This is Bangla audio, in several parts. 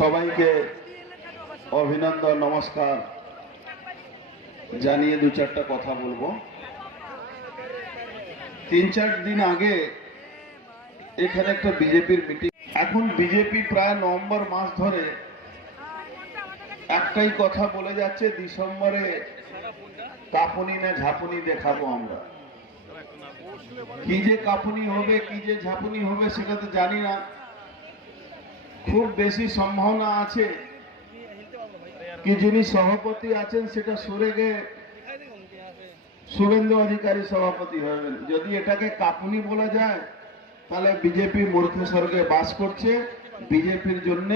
সবাইকে অভিনন্দন নমস্কার জানিয়ে দু চারটা কথা বলবো। 3-4 দিন আগে এখানে একটা বিজেপির মিটিং। এখন বিজেপি প্রায় নভেম্বর মাস ধরে একটাই কথা বলে যাচ্ছে, ডিসেম্বরে কাঁপুনি না ঝাঁপুনি দেখাবো আমরা। কি যে কাঁপুনি হবে কি যে ঝাঁপুনি হবে সেটা তো জানি না। খুব বেশি সম্ভাবনা আছে কি যিনি সভাপতি আছেন সেটা সরে গিয়ে শুভেন্দু অধিকারী সভাপতি হবেন। যদি এটাকে কাঁপুনি বলা যায় তাহলে বিজেপি মূর্খ স্বর্গে বাস করছে। বিজেপির জন্য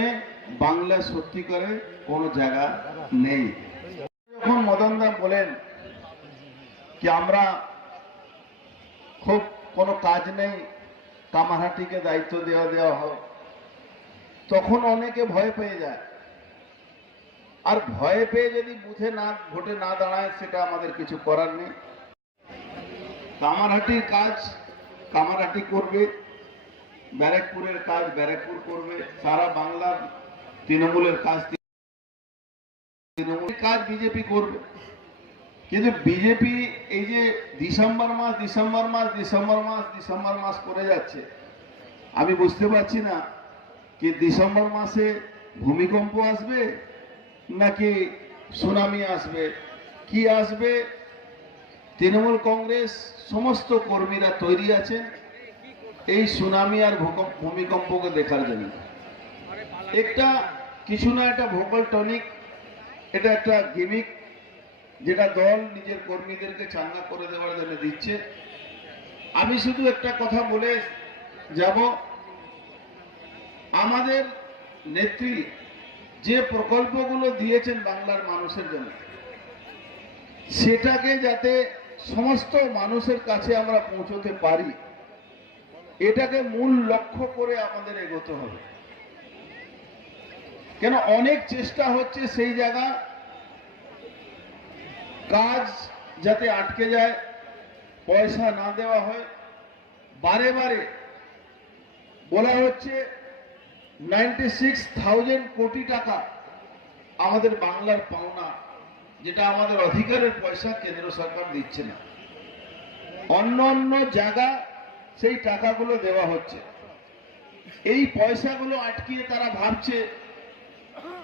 বাংলা সত্যি করে কোনো জায়গা নেই। যখন মদনদা বলেন কি আমরা খুব কোনো কাজ নেই, কামারহাটিকে দায়িত্ব দেওয়া হোক, তখন অনেকে ভয় পেয়ে যায়। আর ভয় পেয়ে যদি বুথে না ভোটে না দাঁড়ায় সেটা আমাদের কিছু করার নেই। কামারহাটির কাজ কামারহাটি করবে, ব্যারাকপুরের কাজ ব্যারাকপুর করবে, সারা বাংলার তৃণমূলের কাজ তৃণমূলের কাজ বিজেপি করবে। কিন্তু বিজেপি এই যে ডিসেম্বর মাস করে যাচ্ছে, আমি বুঝতে পারছি না কি ডিসেম্বর মাসে ভূমিকম্প আসবে নাকি সুনামি আসবে, কি আসবে। তৃণমূল কংগ্রেস সমস্ত কর্মীরা তৈরি আছেন এই সুনামি আর ভূমিকম্পকে দেখার জন্য। একটা কিছু না একটা ভোকাল টনিক, এটা একটা গিমিক যেটা দল নিজের কর্মীদেরকে চাঙ্গা করে দেওয়ার জন্য দিচ্ছে। আমি শুধু একটা কথা বলে যাব, আমাদের নেত্রী যে প্রকল্পগুলো দিয়েছেন বাংলার মানুষের জন্য সেটাকে যাতে সমস্ত মানুষের কাছে আমরা পৌঁছতে পারি, এটাকে মূল লক্ষ্য করে আমাদের এগোতে হবে। কেন অনেক চেষ্টা হচ্ছে সেই জায়গা কাজ যাতে আটকে যায়, পয়সা না দেওয়া হয়। বারে বারে বলা হচ্ছে 96,000 কোটি টাকা আমাদের বাংলার পাওনা, যেটা আমাদের অধিকারের পয়সা কেন্দ্র সরকার দিচ্ছে না। অন্য অন্য জায়গা সেই টাকাগুলো দেওয়া হচ্ছে। এই পয়সাগুলো আটকিয়ে তারা ভাবছে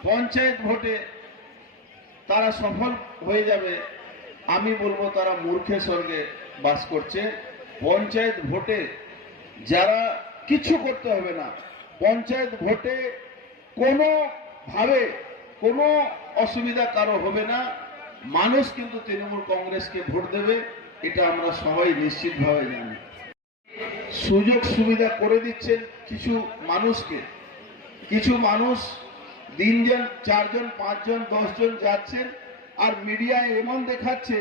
পঞ্চায়েত ভোটে তারা সফল হয়ে যাবে। আমি বলবো তারা মূর্খের স্বর্গে বাস করছে। পঞ্চায়েত ভোটে যারা কিছু করতে হবে না, পঞ্চায়েত ভোটে কোনোভাবে কোনো অসুবিধা কারো হবে না। মানুষ কিন্তু তৃণমূল কংগ্রেসকে ভোট দেবে, এটা আমরা সবাই নিশ্চিতভাবে জানি। সুযোগ সুবিধা করে দিচ্ছেন কিছু মানুষকে। কিছু মানুষ 3 জন 4 জন 5 জন 10 জন যাচ্ছেন আর মিডিয়ায় এমন দেখাচ্ছে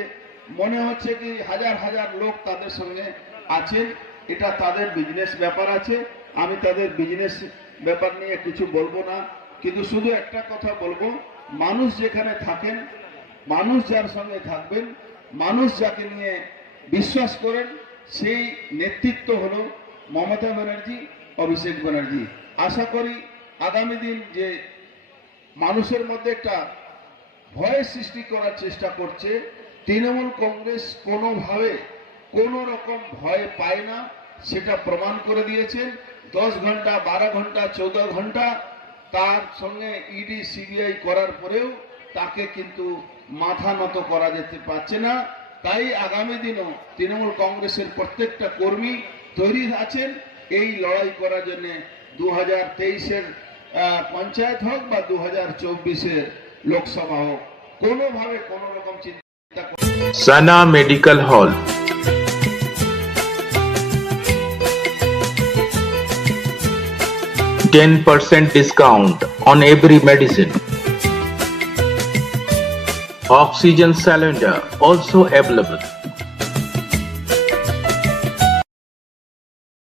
মনে হচ্ছে কি হাজার হাজার লোক তাদের সঙ্গে আছেন। এটা তাদের বিজনেস ব্যাপার আছে, আমি তাদের বিজনেস ব্যাপার নিয়ে কিছু বলবো না। কিন্তু শুধু একটা কথা বলবো, মানুষ যেখানে থাকেন, মানুষ যার সঙ্গে থাকবেন, মানুষ যাকে নিয়ে বিশ্বাস করেন, সেই নেতৃত্ব হলো মমতা ব্যানার্জি, অভিষেক ব্যানার্জি। আশা করি আগামী দিন যে মানুষের মধ্যে একটা ভয় সৃষ্টি করার চেষ্টা করছে, তৃণমূল কংগ্রেস কোনোভাবে কোনো রকম ভয় পায় না, সেটা প্রমাণ করে দিয়েছেন। 10 ঘন্টা 12 ঘন্টা 14 ঘন্টা তার সঙ্গে ইডি সিবিআই করার পরেও তাকে কিন্তু মাথা নত করা যেতে পারছে না। তাই আগামী দিনও তৃণমূল কংগ্রেসের প্রত্যেকটা কর্মী তৈরি আছেন এই লড়াই করার জন্য। 2023-এর পঞ্চায়েত হোক বা 2024-এর লোকসভা হোক, কোনোভাবে কোনো রকম চিন্তা। সানা medical hall, 10% discount on every medicine. Oxygen cylinder also available.